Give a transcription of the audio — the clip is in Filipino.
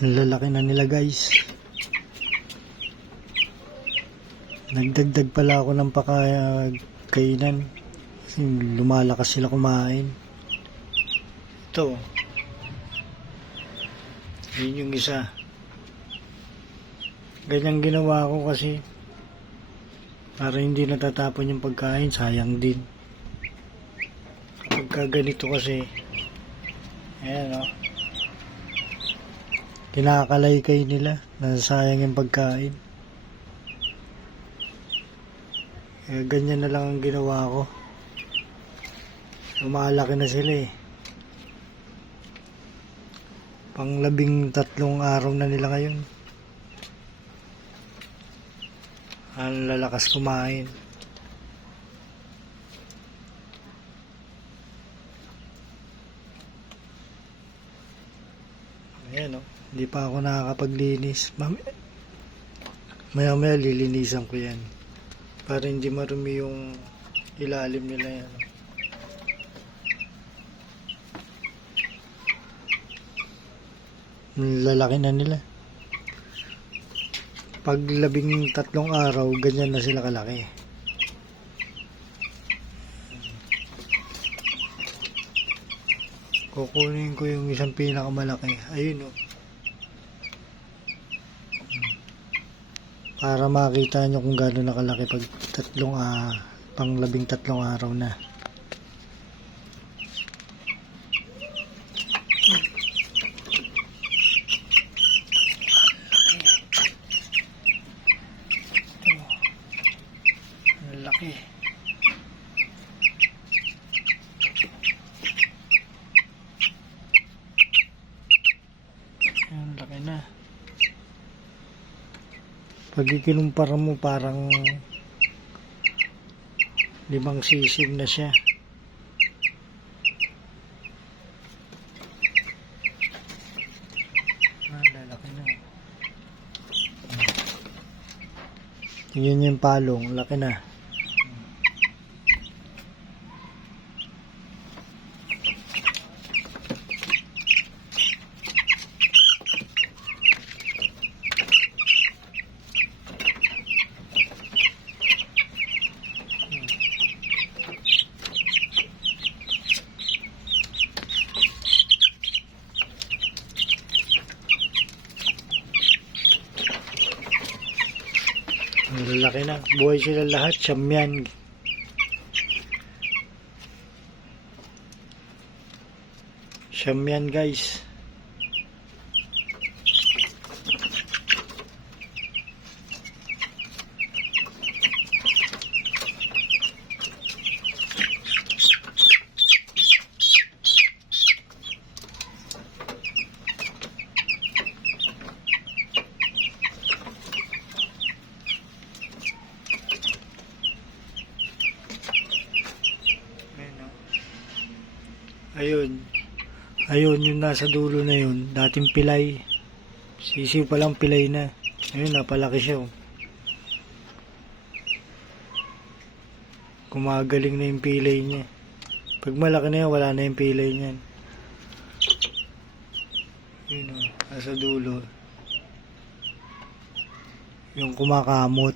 Ang lalaki na nila guys. Nagdagdag pala ako ng pakainan. Kasi lumalakas sila kumain. Ito. Yun yung isa. Ganyang ginawa ko kasi para hindi natatapon yung pagkain, sayang din. Kapag ganito kasi, ayan o. Kinakalaykay nila, nasasayang yung pagkain. Kaya ganyan na lang ang ginawa ko. Lumalaki na sila eh. Pang 13 araw na nila ngayon. Ang lalakas kumain. Ayan o. Hindi pa ako nakakapaglinis. Maya lilinisan ko yan. Para hindi marumi yung ilalim nila yan. Lalaki na nila. Pag 13 araw, ganyan na sila kalaki. Kukunin ko yung isang pinakamalaki. Ayun o. Para makita nyo kung gaano nakalaki pag pang 13 araw na. Ang laki. Ang laki na. Pag ikinumpara mo parang 5 sisig na siya. Lalaki na. Tingnan yung palong, laki na. Ang lalaki na. Buhay sila lahat. Siyam. Siyam guys. Ayun yung nasa dulo na yun, dating pilay. Sisiw pa lang pilay na. Ayun, napalaki siya. Kumagaling na yung pilay niya. Pag malaki na yan, wala na yung pilay niyan. Yun o, nasa dulo. Yung kumakamot.